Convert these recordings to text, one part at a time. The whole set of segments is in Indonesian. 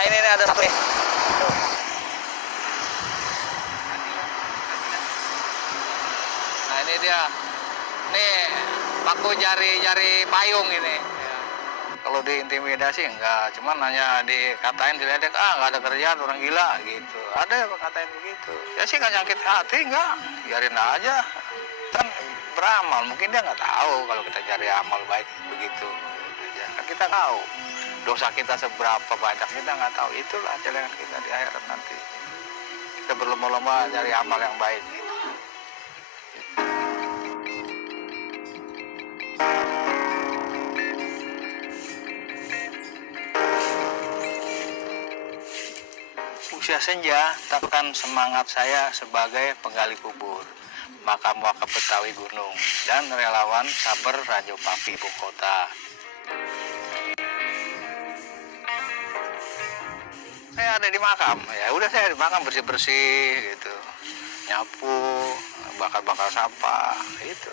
Nah, ini ada satu nih. Tuh. Nah ini dia. Nih paku jari payung ini. Ya. Kalau diintimidasi enggak, cuman hanya dikatain, diledek, nggak ada kerjaan, orang gila gitu. Ada yang katain begitu. Ya sih nggak nyakit hati, enggak, biarin aja. Kan beramal, mungkin dia nggak tahu kalau kita cari amal baik begitu. Ya, kan kita tahu dosa kita seberapa banyak, kita nggak tahu. Itulah jalan kita di akhirat nanti. Kita berlomba-lomba cari amal yang baik gitu. Usia senja takkan semangat saya sebagai penggali kubur, makam-makam Betawi gunung, dan relawan sabar Rajo Papi ibu kota. Saya ada di makam, ya udah saya di makam bersih-bersih gitu, nyapu, bakar-bakar sampah, itu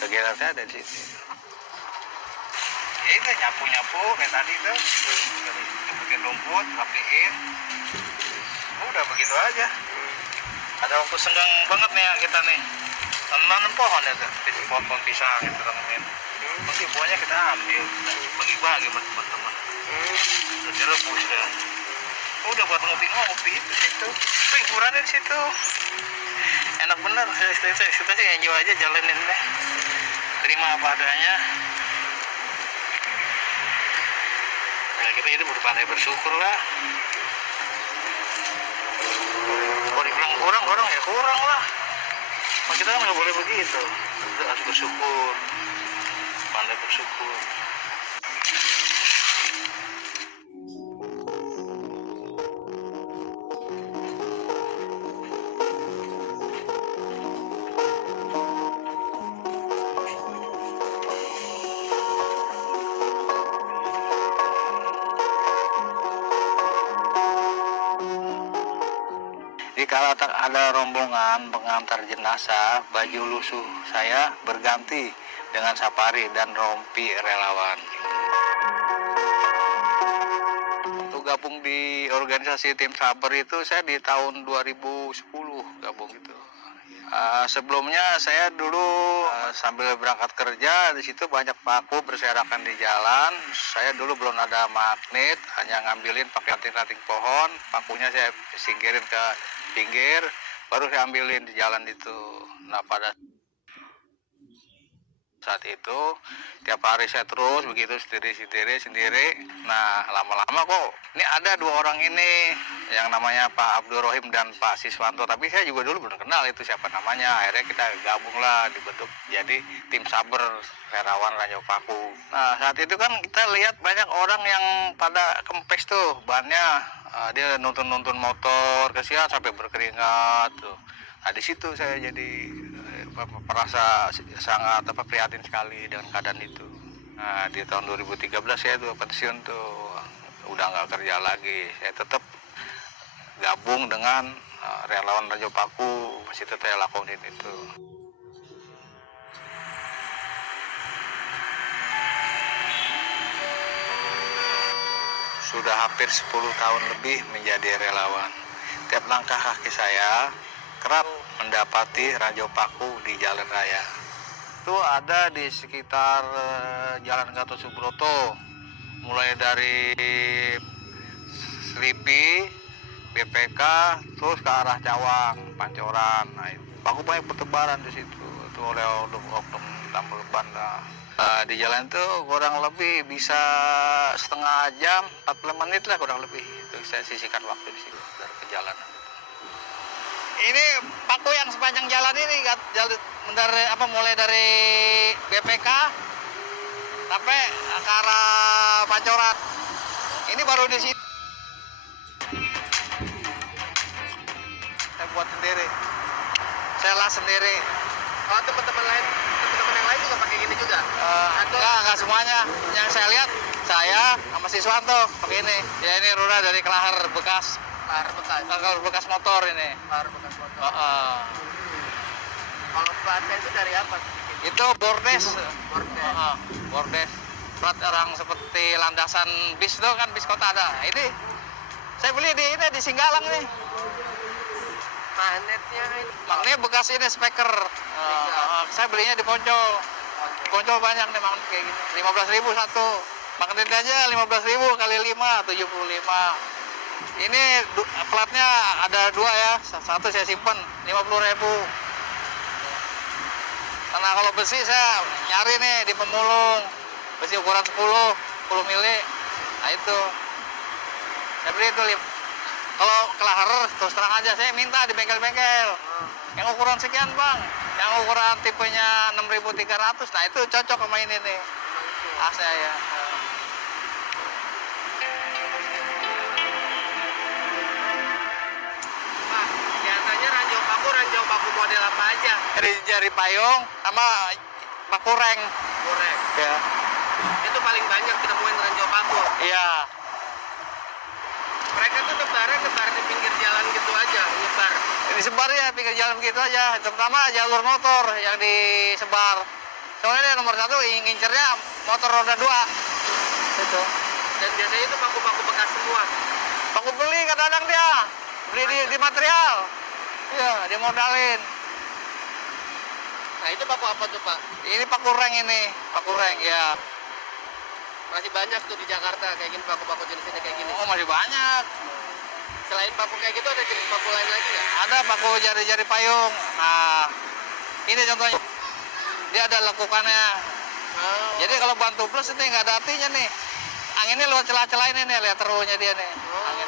kegiatan saya ada di situ. Ya itu nyapu-nyapu kayak tadi tuh, nyebutin rumput, rapiin. Udah begitu aja. Ada waktu senggang banget nih ya kita nih. Nanam pohon ya tuh, pohon pisang itu temen. Nanti buahnya kita ambil, bagi-bagi sama teman-teman. Terus direbus ya. Udah buat ngopi-ngopi itu situ. Hiburannya di situ. Enak bener. Kita sih enjoy aja jalanin deh. Terima apa adanya. Ya kita itu berpandai bersyukur lah. Kalau dibilang kurang, orang ya kurang lah. Nah, kita kan nggak boleh begitu. Kita harus bersyukur, pandai bersyukur. Jika ada rombongan pengantar jenazah, baju lusuh saya berganti dengan safari dan rompi relawan. Untuk gabung di organisasi tim sabar itu saya di tahun 2010 gabung itu. Sebelumnya saya dulu sambil berangkat kerja di situ banyak paku berserakan di jalan. Saya dulu belum ada magnet, hanya ngambilin pakai ranting-ranting pohon. Pakunya saya singkirin ke pinggir, baru saya ambilin di jalan itu. Nah pada saat itu tiap hari saya terus begitu sendiri. Nah lama-lama kok ini ada dua orang ini yang namanya Pak Abdul Rohim dan Pak Siswanto, tapi saya juga dulu belum kenal itu siapa namanya. Akhirnya kita gabung lah, dibentuk jadi tim sabar relawan Rajo Paku. Nah saat itu kan kita lihat banyak orang yang pada kempes tuh bannya, dia nuntun motor, kesian sampai berkeringat tuh. Nah di situ saya jadi merasa sangat prihatin sekali dengan keadaan itu. Nah di tahun 2013 saya tuh pensiun tuh, udah nggak kerja lagi. Saya tetap gabung dengan relawan Rajo Paku, masih tetap saya lakonin itu. Sudah hampir 10 tahun lebih menjadi relawan. Tiap langkah kaki saya kerap mendapati Rajo Paku di jalan raya. Itu ada di sekitar Jalan Gatot Subroto, mulai dari Selipi, BPK, terus ke arah Cawang, Pancoran. Nah, Paku banyak bertebaran di situ. Itu oleh oknum tambal ban. Di jalan itu kurang lebih bisa setengah jam, 40 menit lah kurang lebih. Itu saya sisihkan waktu di situ dari perjalanan. Ini paku yang sepanjang jalan ini mulai dari BPK sampai ke arah Pancoran. Ini baru di sini. Saya buat sendiri. Saya las sendiri. Oh, teman-teman yang lain juga pakai gini juga? Enggak semuanya. Yang saya lihat saya sama Siswanto pakai ini. Ya ini Rura dari kelahar bekas motor ini. Kelahar bekas motor. Kalau platnya itu dari apa? Itu bordes. Bordes. Plat orang seperti landasan bis itu kan bis kota ada. Ini Saya beli di ini di Singgalang nih. Magnetnya ini. Magnet bekas ini speaker. Saya belinya di Poncol. Di Poncol banyak nih magnet kayak gini. 15.000 satu. Magnet aja 15.000 kali 5 75. Ini platnya ada 2 ya. Satu saya simpen 50.000. Karena kalau besi saya nyari nih di pemulung. Besi ukuran 10 mili. Nah itu. Saya beli itu kalau kelahar terus terang aja saya minta di bengkel-bengkel yang ukuran sekian bang, yang ukuran tipenya 6.300, nah itu cocok sama ini nih saya ya. Pak, biasanya ranjau paku model apa aja? Dari jari payung sama paku reng. Goreng. Ya. Itu paling banyak ditemuin ranjau paku. Iya. Mereka tuh nebar di pinggir jalan gitu aja, nyebar. Ini sebar ya pinggir jalan begitu aja, terutama jalur motor yang disebar. Soalnya dia nomor 1 ngincernya motor roda 2. Itu. Dan biasanya itu paku-paku bekas semua. Paku beli kadang-kadang dia beli di material. Iya, dia modalin. Nah itu paku apa tuh Pak? Ini paku reng ini, paku reng ya. Masih banyak tuh di Jakarta kayak gini paku-paku jenisnya kayak gini. Oh masih banyak. Selain paku kayak gitu ada jenis paku lain lagi nggak? Ada paku jari-jari payung. Nah, ini contohnya. Dia ada lekukannya. Oh. Jadi kalau bantu plus ini nggak ada artinya nih. Anginnya lewat celah-celah ini nih, lihat terunya dia nih. Angin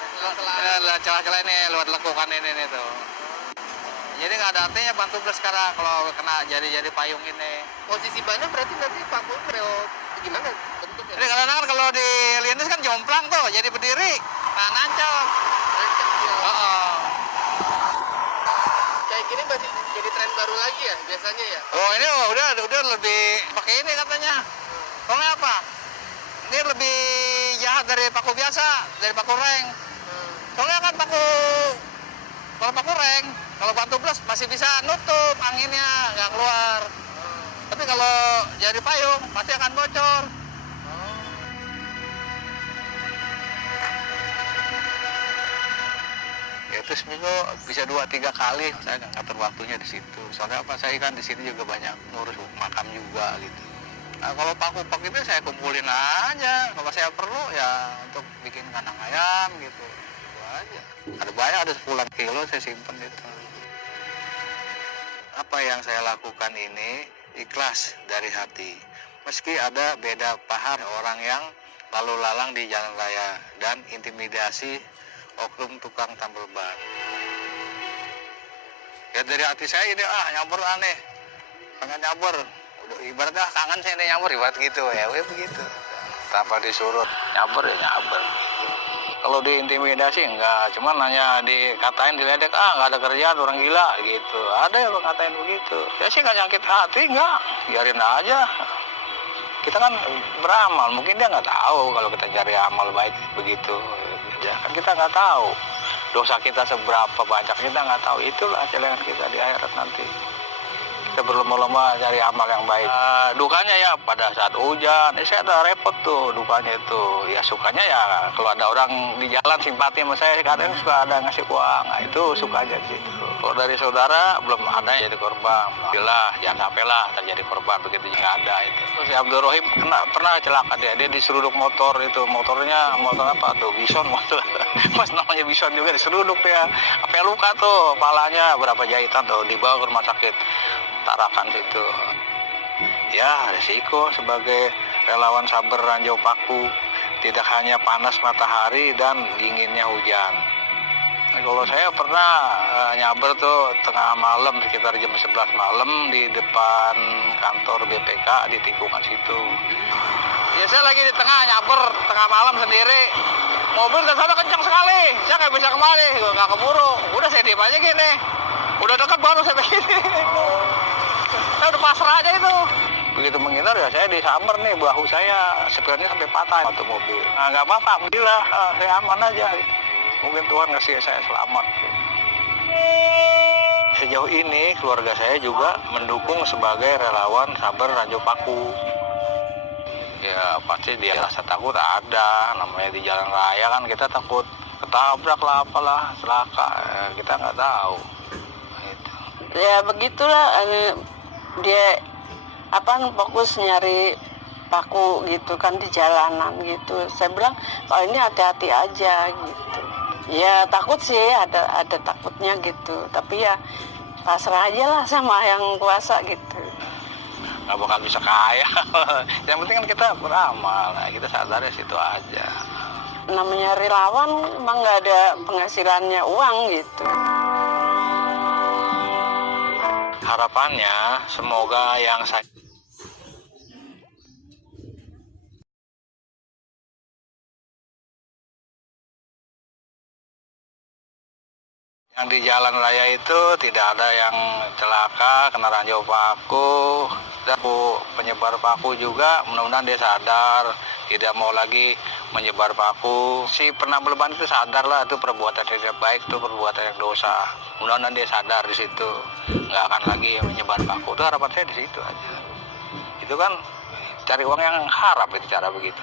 lewat celah-celah ini, lewat lekukan ini nih tuh. Jadi nggak ada artinya bantu plus sekarang kalau kena jari-jari payung ini. Posisi bannya berarti nanti paku gimana bentuknya? Jadi kadang-kadang kalau di lindes kan jomplang tuh, jadi berdiri. Nah, nancap. Nancap gitu. Oh. Kayak gini masih jadi tren baru lagi ya biasanya ya? Oh ini udah lebih pakai ini katanya. Soalnya apa? Ini lebih jahat dari paku biasa, dari paku reng. Soalnya kan kalau paku reng, kalau bantu plus masih bisa nutup anginnya, nggak keluar. Tapi kalau jari payung pasti akan bocor. Ya itu seminggu bisa 2-3 kali saya nggak ngatur waktunya di situ. Soalnya apa, saya kan di sini juga banyak ngurus makam juga gitu. Nah kalau paku-paku itu saya kumpulin aja. Kalau saya perlu ya untuk bikin kandang ayam gitu. Itu aja. Ada banyak, ada 10 kilo saya simpen itu. Apa yang saya lakukan ini ikhlas dari hati. Meski ada beda paham orang yang lalu lalang di jalan raya dan intimidasi oknum tukang tambal ban. Ya dari hati saya ini nyamper aneh, pengen nyamper. Udah ibaratnya kangen saya ini nyamper ibarat gitu ya, begitu. Tanpa disuruh nyamper ya nyamper. Kalau diintimidasi enggak, cuman hanya dikatain, diledek, nggak ada kerjaan, orang gila gitu. Ada yang ngatain begitu. Ya sih nggak nyakit hati, enggak, biarin aja. Kita kan beramal, mungkin dia nggak tahu kalau kita cari amal baik begitu. Ya kan kita nggak tahu dosa kita seberapa banyak, kita nggak tahu. Itulah celengan kita di akhirat nanti. Kita berlomba-lomba cari amal yang baik. Dukanya ya pada saat hujan, saya ada repot tuh dukanya itu. Ya sukanya ya kalau ada orang di jalan simpati sama saya, kadang suka ada ngasih uang. Nah, itu sukanya gitu. Kalau dari saudara belum ada yang jadi korban. Alhamdulillah, jangan sampai lah terjadi korban begitu, nggak ada itu. Terus si Abdul Rohim pernah celaka dia diseruduk motor itu. Motornya motor apa tuh? Bison motor. Mas namanya Bison juga diseruduk ya. Sampai luka tuh, palanya berapa jahitan tuh, dibawa ke rumah sakit Tarakan situ. Ya resiko sebagai relawan sabar ranjau paku, tidak hanya panas matahari dan dinginnya hujan. Nah, kalau saya pernah nyaber tuh tengah malam sekitar jam 11 malam di depan kantor BPK di tikungan situ. Ya saya lagi di tengah tengah malam sendiri. Mobil ke sana kencang sekali, saya nggak bisa kemari, nggak keburu. Udah saya diem aja gini. Udah dekat baru saya begini. Saya udah pasrah aja itu. Begitu menghindar ya saya disamber nih bahu saya, spionnya sampai patah satu mobil. Nah nggak apa-apa, alhamdulillah saya aman aja. Mungkin Tuhan ngasih saya selamat. Sejauh ini keluarga saya juga mendukung sebagai relawan sabar ranjau paku. Ya pasti dia rasa takut ada, namanya di jalan raya kan kita takut ketabrak lah apalah celaka, kita nggak tahu itu. Ya begitulah, dia fokus nyari paku gitu kan di jalanan gitu. Saya bilang kalau ini hati-hati aja gitu. Ya takut sih, ada takutnya gitu, tapi ya pasrah aja lah sama yang kuasa gitu. Nggak bakal bisa kaya. Yang penting kan kita beramal, kita sadar ya situ aja. Namanya relawan emang nggak ada penghasilannya uang gitu. Harapannya semoga yang di jalan raya itu tidak ada yang celaka kena ranjau paku, dan penyebar paku juga mudah-mudahan dia sadar tidak mau lagi menyebar paku. Si penambal ban itu sadar lah itu perbuatan tidak baik, itu perbuatan yang dosa. Mudah-mudahan dia sadar di situ, nggak akan lagi menyebar paku. Itu harapan saya di situ aja. Itu kan cari uang yang haram itu cara begitu.